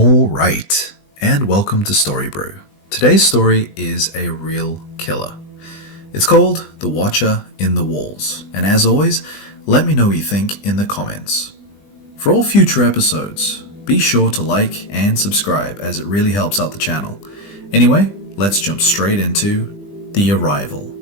All right, and welcome to Story Brew. Today's story is a real killer. It's called The Watcher in the Walls, and as always, let me know what you think in the comments. For all future episodes, be sure to like and subscribe as it really helps out the channel. Anyway, let's jump straight into The Arrival.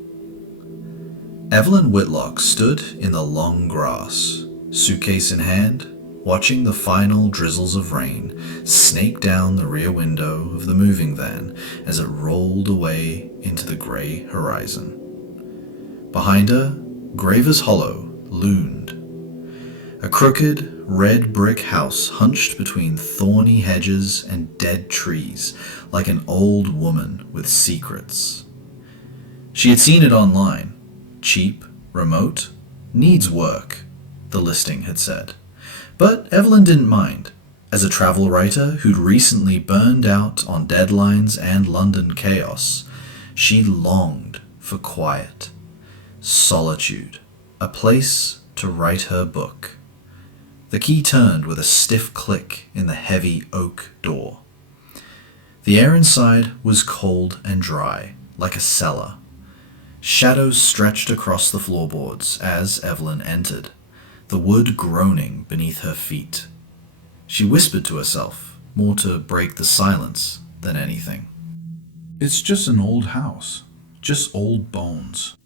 Evelyn Whitlock stood in the long grass, suitcase in hand, watching the final drizzles of rain snake down the rear window of the moving van as it rolled away into the grey horizon. Behind her, Graver's Hollow loomed. A crooked, red brick house hunched between thorny hedges and dead trees like an old woman with secrets. She had seen it online. Cheap, remote, needs work, the listing had said. But Evelyn didn't mind. As a travel writer who'd recently burned out on deadlines and London chaos, she longed for quiet, solitude, a place to write her book. The key turned with a stiff click in the heavy oak door. The air inside was cold and dry, like a cellar. Shadows stretched across the floorboards as Evelyn entered, the wood groaning beneath her feet. She whispered to herself, more to break the silence than anything. It's just an old house. Just old bones.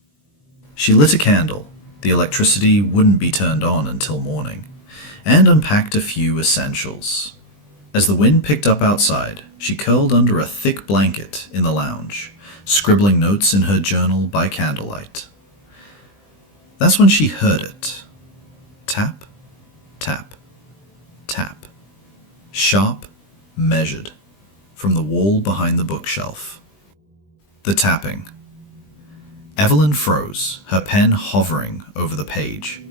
She lit a candle. The electricity wouldn't be turned on until morning, and unpacked a few essentials. As the wind picked up outside, she curled under a thick blanket in the lounge, scribbling notes in her journal by candlelight. That's when she heard it. Tap, tap, tap. Sharp, measured, from the wall behind the bookshelf. The tapping. Evelyn froze, her pen hovering over the page.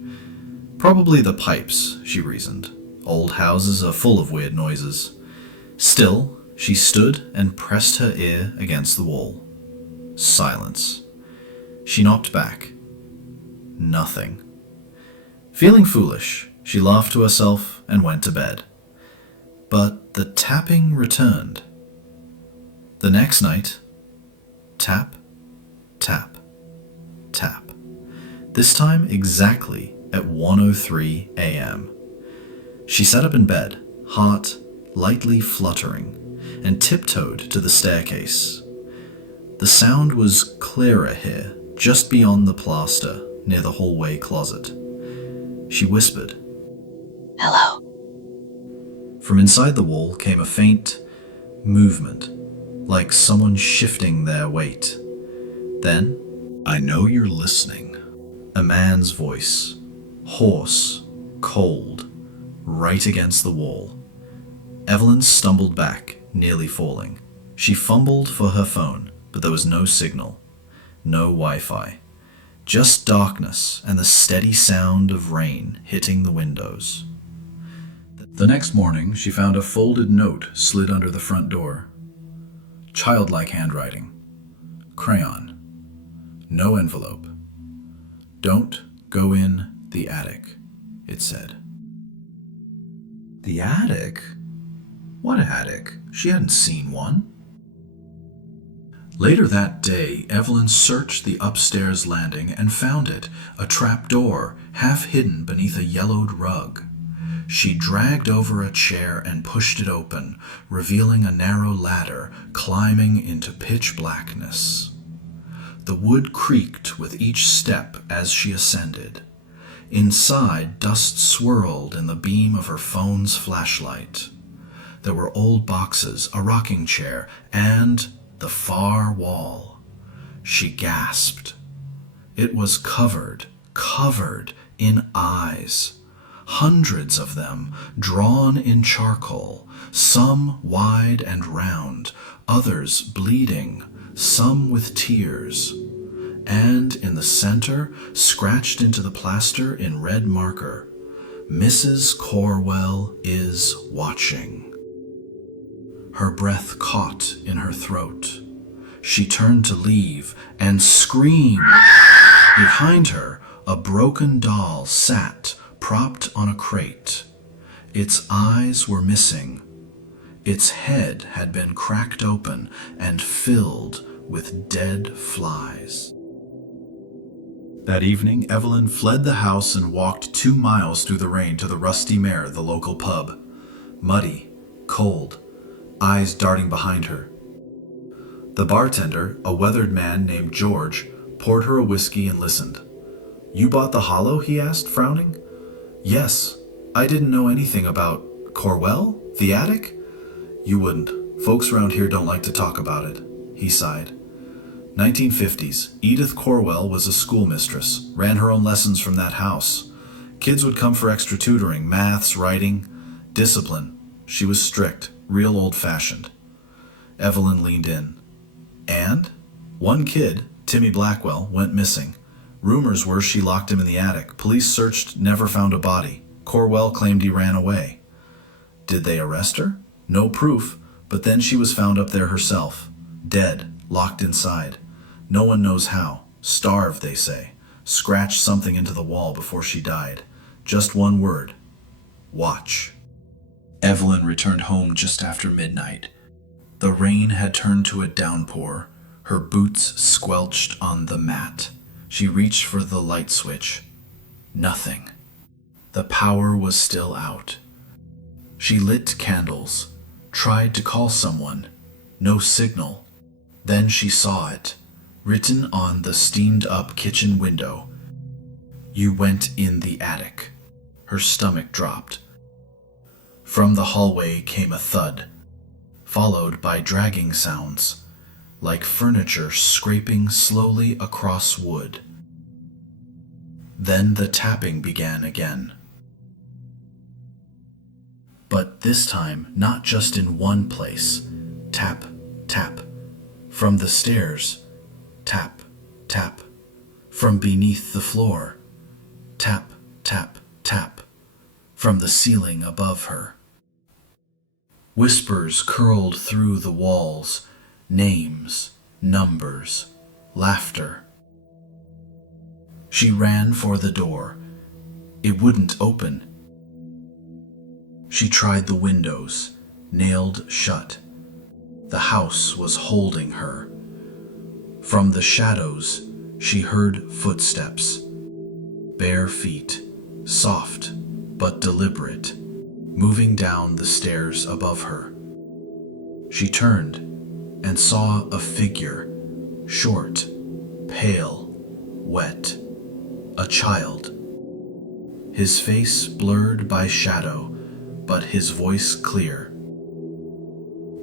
Probably the pipes, she reasoned. Old houses are full of weird noises. Still, she stood and pressed her ear against the wall. Silence. She knocked back. Nothing. Feeling foolish, she laughed to herself and went to bed. But the tapping returned. The next night, tap, tap, tap. This time exactly at 1:03 a.m. She sat up in bed, heart lightly fluttering, and tiptoed to the staircase. The sound was clearer here, just beyond the plaster, near the hallway closet. She whispered, "Hello." From inside the wall came a faint movement, like someone shifting their weight. Then, I know you're listening. a man's voice, hoarse, cold, right against the wall. Evelyn stumbled back, nearly falling. She fumbled for her phone, but there was no signal, no Wi-Fi. Just darkness and the steady sound of rain hitting the windows. The next morning, she found a folded note slid under the front door. Childlike handwriting. Crayon. No envelope. Don't go in the attic, it said. The attic? What attic? She hadn't seen one. Later that day, Evelyn searched the upstairs landing and found it, a trapdoor, half hidden beneath a yellowed rug. She dragged over a chair and pushed it open, revealing a narrow ladder climbing into pitch blackness. The wood creaked with each step as she ascended. Inside, dust swirled in the beam of her phone's flashlight. There were old boxes, a rocking chair, and the far wall. She gasped. It was covered in eyes. Hundreds of them, drawn in charcoal, some wide and round, others bleeding, some with tears. And in the center, scratched into the plaster in red marker, Mrs. Corwell is watching. Her breath caught in her throat. She turned to leave and screamed. Behind her, a broken doll sat, propped on a crate. Its eyes were missing. Its head had been cracked open and filled with dead flies. That evening, Evelyn fled the house and walked 2 miles through the rain to the Rusty Mare, the local pub. Muddy, cold, eyes darting behind her. The bartender, a weathered man named George, poured her a whiskey and listened. "You bought the Hollow?" he asked, frowning. "Yes. I didn't know anything about Corwell? The attic?" "You wouldn't. Folks around here don't like to talk about it," he sighed. 1950s. Edith Corwell was a schoolmistress, ran her own lessons from that house. Kids would come for extra tutoring, maths, writing, discipline. She was strict, real old-fashioned. Evelyn leaned in. And? One kid, Timmy Blackwell, went missing. Rumors were she locked him in the attic. Police searched, never found a body. Corwell claimed he ran away. Did they arrest her? No proof, but then she was found up there herself. Dead, locked inside. No one knows how. Starved, they say. Scratched something into the wall before she died. Just one word. Watch. Evelyn returned home just after midnight. The rain had turned to a downpour. Her boots squelched on the mat. She reached for the light switch. Nothing. The power was still out. She lit candles, tried to call someone. No signal. Then she saw it, written on the steamed-up kitchen window. "You went in the attic." Her stomach dropped. From the hallway came a thud, followed by dragging sounds, like furniture scraping slowly across wood. Then the tapping began again. But this time, not just in one place. Tap, tap. From the stairs. Tap, tap. From beneath the floor. Tap, tap, tap. From the ceiling above her. Whispers curled through the walls. Names, numbers, laughter. She ran for the door. It wouldn't open. She tried the windows, nailed shut. The house was holding her. From the shadows, she heard footsteps. Bare feet, soft but deliberate, moving down the stairs above her. She turned and saw a figure, short, pale, wet, a child. His face blurred by shadow, but his voice clear.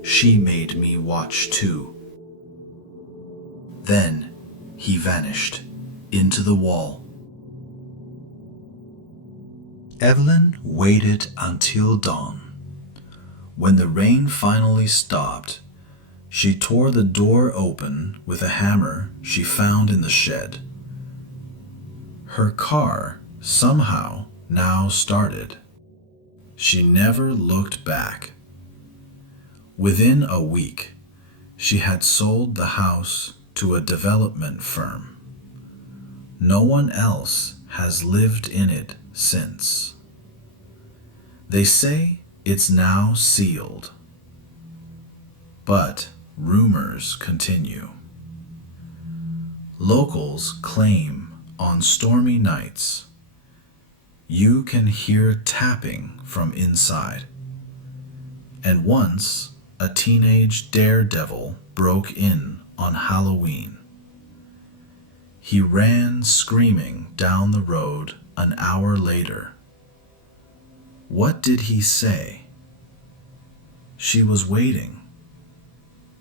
"She made me watch too." Then he vanished into the wall. Evelyn waited until dawn. When the rain finally stopped, she tore the door open with a hammer she found in the shed. Her car somehow now started. She never looked back. Within a week, she had sold the house to a development firm. No one else has lived in it since. They say it's now sealed, but rumors continue. Locals claim on stormy nights you can hear tapping from inside. And once, a teenage daredevil broke in on Halloween. He ran screaming down the road an hour later. What did he say? She was waiting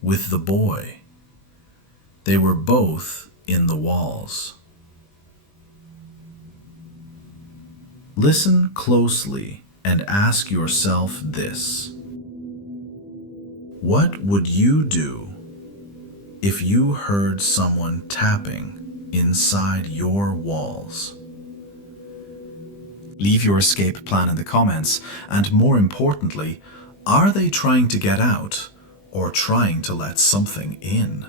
with the boy. They were both in the walls. Listen closely and ask yourself this. What would you do if you heard someone tapping inside your walls? Leave your escape plan in the comments, and more importantly, are they trying to get out or trying to let something in?